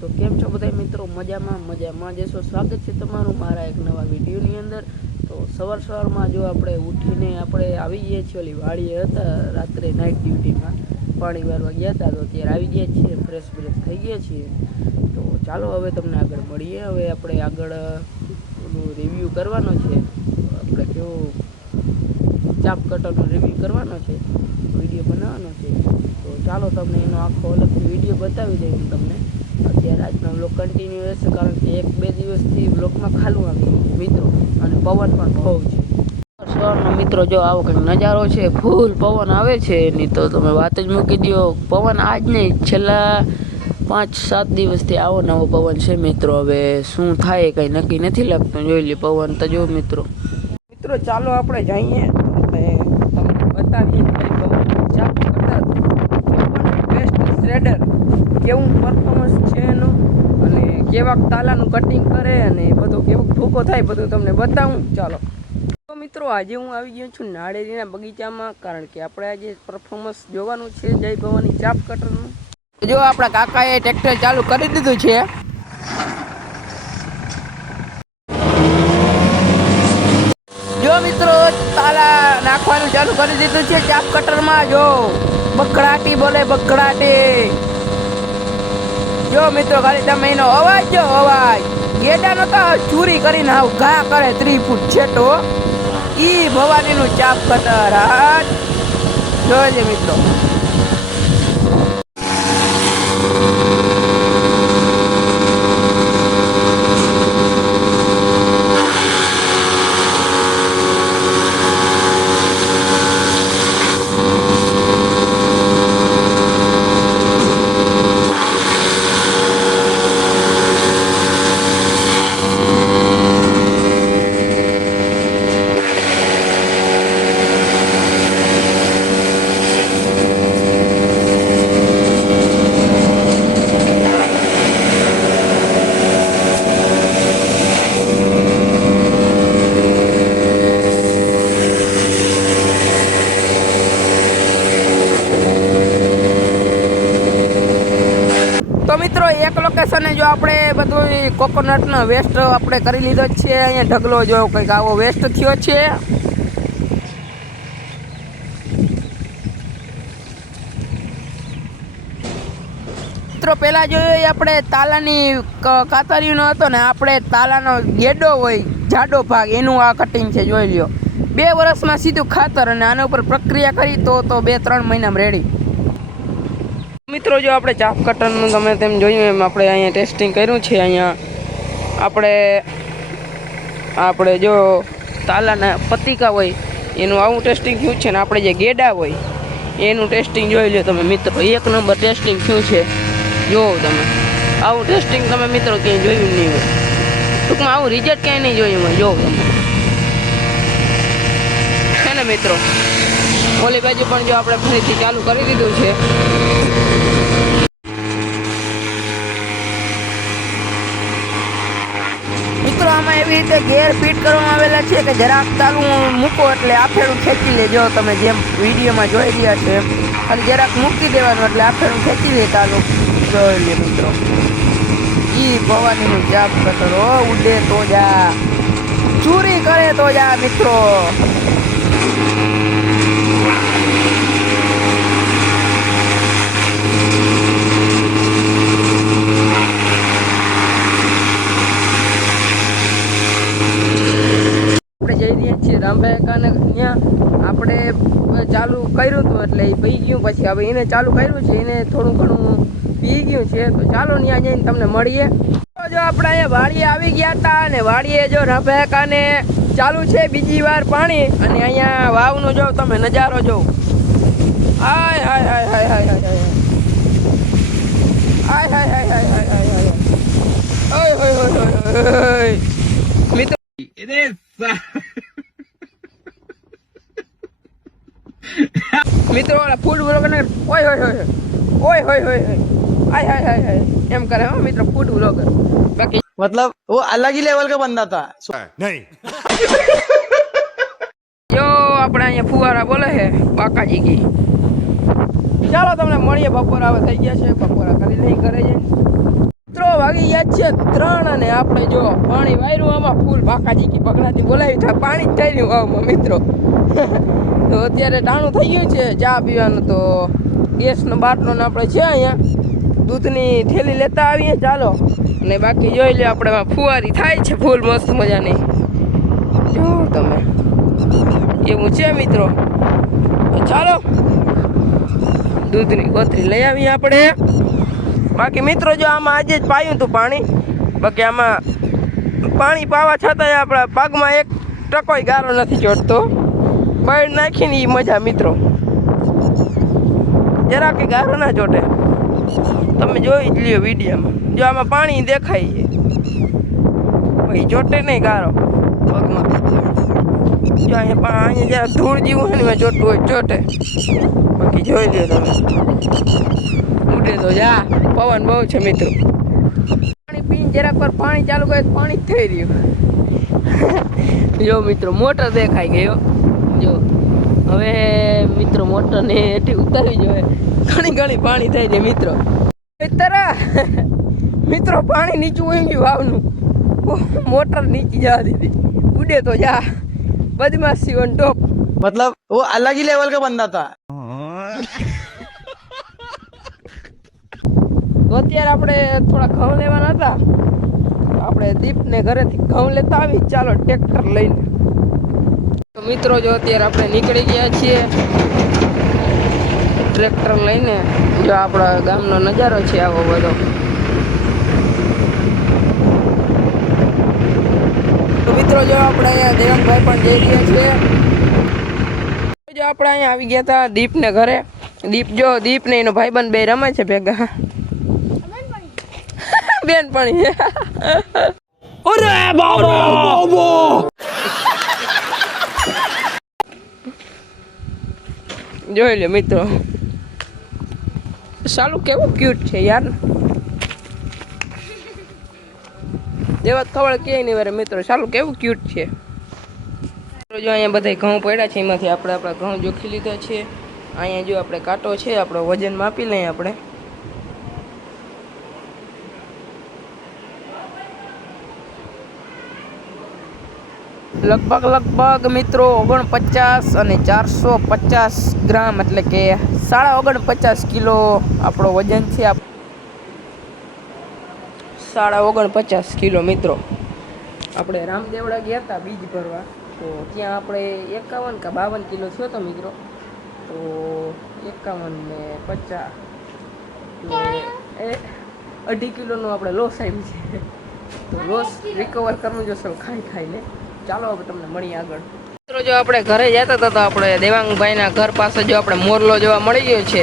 તો કેમ છો બધા મિત્રો? મજામાં જશો? સ્વાગત છે તમારું મારા એક નવા વિડીયોની અંદર। તો સવારમાં જો આપણે ઉઠીને આપણે આવી ગયા છીએ ઓલી વાડીએ હતા રાત્રે નાઇટ ડ્યુટીમાં પાણી વારવા ગયા હતા, તો અત્યારે આવી ગયા છીએ, ફ્રેશ થઈ ગયા છીએ। તો ચાલો હવે તમને આગળ મળીએ। હવે આપણે આગળ ઓલું રિવ્યૂ કરવાનો છે, આપણે કેવો ચાપ કટરનો રિવ્યૂ કરવાનો છે, વિડીયો બનાવવાનો છે। તો ચાલો તમને એનો આખો અલગથી વિડીયો બતાવી દઈએ હું તમને। અત્યારે આજનો બ્લોગ કન્ટિન્યુ રહેશે, કારણ કે 1-2 દિવસથી બ્લોગમાં ખાલું આવી ગયું મિત્રો, અને પવન પણ બહુ છે સવારનો મિત્રો। જો આવો કંઈક નજારો છે, ફૂલ પવન આવે છે એની તો તમે વાત જ મૂકી દો। પવન આજ નહીં, છેલ્લા 5-7 દિવસથી આવો નવો પવન છે મિત્રો। હવે શું થાય કંઈ નક્કી નથી લાગતું, જોઈ લે પવન તો જો મિત્રો। ચાલો આપણે જઈએ અને તમને બતાવીએ ચાપ કટર બેસ્ટ શ્રેડર કેવું પરફોર્મન્સ છે એનું, અને કેવા તાલાનું કટિંગ કરે અને બધું કેવો ભૂકો થાય બધું તમને બતાવું। ચાલો તો મિત્રો, આજે હું આવી ગયો છું નાળિયેરીના બગીચામાં, કારણ કે આપણે આજે પરફોર્મન્સ જોવાનું છે જય ભવાની ચાપ કટરનું। જો આપણા કાકાએ ટ્રેક્ટર ચાલુ કરી દીધું છે। જો મિત્રો, તાલા નાખવાનું ચાલુ કરી દીધું છે ચાપ કટરમાં। જો બકડાટી બોલે, બકડાટી। જો મિત્રો, ખાલી તમે એનો અવાજ જો, અવાજ ગેડાનો તો ચોરી કરીને આવ ઘા કરે 3 ફૂટ છેટો, ઈ ભવાનીનું ચાપ કટર હાટ જોજે મિત્રો। તો મિત્રો, એક લોકેશને જો આપણે બધું કોકોનટનો વેસ્ટ આપણે કરી લીધો જ છે। અહીંયા ઢગલો જો કંઈક આવો વેસ્ટ થયો છે। મિત્રો પહેલાં જોઈએ આપણે તાલાની કાતરીનો હતો ને, આપણે તાલાનો ગેડો હોય જાડો ભાગ, એનું આ કટિંગ છે જોઈ લ્યો। 2 વર્ષમાં સીધું ખાતર, અને આના ઉપર પ્રક્રિયા કરી તો 2-3 મહિનામાં રેડી। મિત્રો, જો આપણે ચાપ કટરનું ગમે તેમ જોયું એમ આપણે અહીંયા ટેસ્ટિંગ કર્યું છે। અહીંયા આપણે જો તાલાના પતિકા હોય એનું આવું ટેસ્ટિંગ થયું છે, ને આપણે જે ગેડા હોય એનું ટેસ્ટિંગ જોઈ લો તમે મિત્રો। 1 નંબર ટેસ્ટિંગ થયું છે, જોવો તમે। આવું ટેસ્ટિંગ તમે મિત્રો ક્યાંય જોયું નહીં હોય, ટૂંકમાં આવું રિઝલ્ટ ક્યાંય નહીં જોયું હોય, જોવો તમે છે ને મિત્રો। ઓલી બાજુ પણ જો આપણે ફરીથી ચાલુ કરી દીધું છે। મિત્રો, આમાં એવી રીતે ગેર ફિટ કરવામાં આવેલા છે કે જરાક ચાલુ મૂકો એટલે આફેડું ખેંચી લે। જો તમે જેમ વિડીયોમાં જોઈ રહ્યા છો એમ ખાલી જરાક મૂકી દેવાનું એટલે આફેડું ખેંચી લે ચાલુ, જોઈ લે મિત્રો। ઈ ભવાનીનું ચાપ કટર હો, ઉડે તો જા, ચોરી કરે તો જા મિત્રો। જઈ રહ્યા છીએ રામભાઈ કાને ત્યાં, આપણે ચાલુ કર્યું હતું એટલે એ પી ગયું, પછી હવે એને ચાલુ કર્યું છે, એને થોડું ઘણું પી ગયું છે। તો ચાલો ત્યાં જઈને તમને મળીએ। જો આપણે અહીંયા વાડીએ આવી ગયા હતા, અને વાડીએ જો રામભાઈ કાને ચાલુ છે બીજી વાર પાણી, અને અહીંયા વાવનું જો તમે નજારો જો, હાય હાય હાય હાય હાય હાય હાય હાય હાય હાય હાય હાય હાય હાય હાય હાય મિત્રો, મિત્રો ફૂડ બ્લોગર ઓય હોય હોય ઓય હોય હોય હાય હાય હાય હાય એમ કરે હો મિત્રો ફૂડ બ્લોગર। બાકી मतलब वो अलग ही लेवल का बंदा था नहीं। જો આપણે અહીંયા ફુવારા બોલે છે બાકાજી કી। ચાલો તમને મળીએ, બપોર આવે થઈ ગયા છે, બપોરા કરી લઈ ઘરે જઈને। મિત્રો છે 3 અને આપણે જો પાણી વાયરું આમાં ફૂલ બાકાજી કી બગડાથી બોલાવી થાય પાણી જ થઈ રહ્યું વાવમાં મિત્રો. તો અત્યારે ટાણું થઈ ગયું છે ચા પીવાનું. તો ગેસનો બાટલો ને આપણે છે અહીંયા દૂધની થેલી લેતા આવીએ ચાલો. અને બાકી જોઈ લે આપણે ફુવારી થાય છે ફૂલ મસ્ત મજાની જો તમે એવું છે મિત્રો. ચાલો દૂધની કોથળી લઈ આવીએ આપણે. બાકી મિત્રો જો આમાં આજે જ પાયું હતું પાણી. બાકી આમાં પાણી પાવા છતાંય આપણા પગમાં એક ટકોય ગારો નથી ચોટતો. બહાર નાખીને એ મજા મિત્રો, જરા કે ગારો ના ચોટે. તમે જોઈ જ લ્યો વિડીયોમાં. જો આમાં પાણી દેખાય છે ભાઈ, ચોટે નહીં ગારો પગમાં. જો અહીંયા જરા ધૂળ જેવું હોય ને એમાં ચોટવું હોય ચોટે. બાકી જોઈ લ્યો તમે, ઉડે તો જા પવન બહુ છે મિત્રો. પાણી પીને જરાક વાર પાણી ચાલુ કરે પાણી જ થઈ રહ્યું. જો મિત્રો મોટર દેખાઈ ગયો. જો હવે મિત્રો મોટરને હેઠી ઉતારવી જોઈએ. ઘણી પાણી થાય છે મિત્રો. મિત્રો પાણી નીચું હોય ગયું વાવનું. મોટર નીચી જવા દીધી. ઉડે તો જા બદમાશી ઓન ટોપ. मतलब वो अलग ही लेवल का बंदा था. તો અત્યારે આપણે થોડા ઘઉં લેવાના હતા. આપણે દીપને ઘરેથી ઘઉં લેતા આવી ચાલો ટ્રેક્ટર લઈને. તો મિત્રો જો અત્યારે આપણે નીકળી ગયા છીએ ટ્રેક્ટર લઈને. જો આપણા ગામનો નજારો છે આવો બધો. તો મિત્રો જો આપણે અહીંયા દેવકભાઈ પણ જઈ રહ્યા છીએ. જો આપણે અહીંયા આવી ગયા હતા દીપને ઘરે. દીપ ને એનો ભાઈબંધ બે રમે છે ભેગા. બેનપણી. અરે બાબા જોઈ લે મિત્રો, સાલું કેવું ક્યુટ છે યાર. દેવત ખબર કે નહીં વારે મિત્રો, સાલું કેવું ક્યુટ છે. જો અહીંયા બધા ઘઉં પડ્યા છે, એમાંથી આપણે આપણા ઘઉં જોખી લીધા છે. અહીંયા જો આપણે કાંટો છે, આપણો વજન માપી લઈએ આપણે. લગભગ મિત્રો 49 અને 450 ગ્રામ એટલે કે 49.5 કિલો આપણો વજન છે. 49.5 કિલો મિત્રો. આપણે રામદેવડા ગયા હતા બીજ ભરવા. તો ત્યાં આપણે 51 કે 52 કિલો થયો હતો મિત્રો. તો 51 ને 50 એટલે 2.5 કિલોનો આપણે લોસ આવ્યું છે. તો લોસ રિકવર કરવું જોશે ખાઈને. ચાલો હવે તમને મળીએ આગળ. મિત્રો જો આપણે ઘરે જતા હતા તો આપણે દેવાંગભાઈના ઘર પાસે જો આપણે મોરલો જોવા મળી ગયો છે.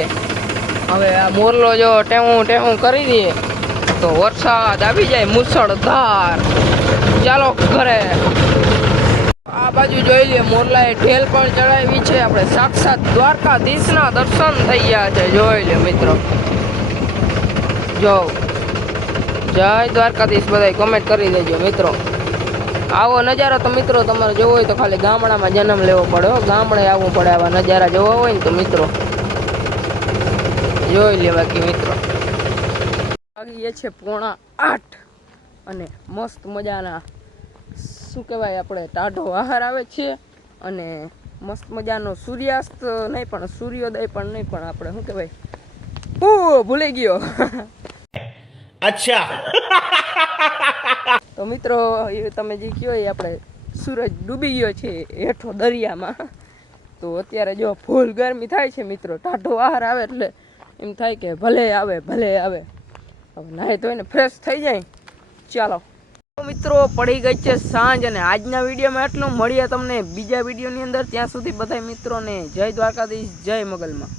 હવે આ મોરલો જો ટેવું કરી દઈએ તો વરસાદ આવી જાય મુસળધાર. ચાલો ઘરે. આ બાજુ જોઈ લઈએ મોરલાએ ઢેલ પણ ચડાવી છે. આપણે સાક્ષાત દ્વારકાધીશના દર્શન થઈ ગયા છે. જોઈ લે મિત્રો, જો જય દ્વારકાધીશ. બધા કમેન્ટ કરી દેજો મિત્રો. આવો નજારો તો મિત્રો તમારે જોવો હોય તો ખાલી ગામડામાં જન્મ લેવો પડે. ગામડે આવવું પડે આવા નજારા જોવા હોય ને તો મિત્રો. જોઈ લે બાકી મિત્રો વાગી એ છે 7:45 અને મસ્ત મજાના શું કહેવાય આપણે ટાઢો આહાર આવે છે. અને મસ્ત મજાનો સૂર્યાસ્ત નહીં પણ સૂર્યોદય પણ નહીં પણ આપણે શું કહેવાય ભૂલી ગયો. અચ્છા. તો મિત્રો એ તમે જે કહો એ આપણે સૂરજ ડૂબી ગયો છે હેઠો દરિયામાં. તો અત્યારે જો ફૂલ ગરમી થાય છે મિત્રો. ટાઢો આહાર આવે એટલે એમ થાય કે ભલે આવે. હવે નાહી ધોઈને ફ્રેશ થઈ જાય. ચાલો મિત્રો પડી ગઈ છે સાંજ અને આજના વિડીયોમાં એટલું. મળીએ તમને બીજા વિડીયોની અંદર. ત્યાં સુધી બધા મિત્રોને જય દ્વારકાધીશ, જય મગલમાં.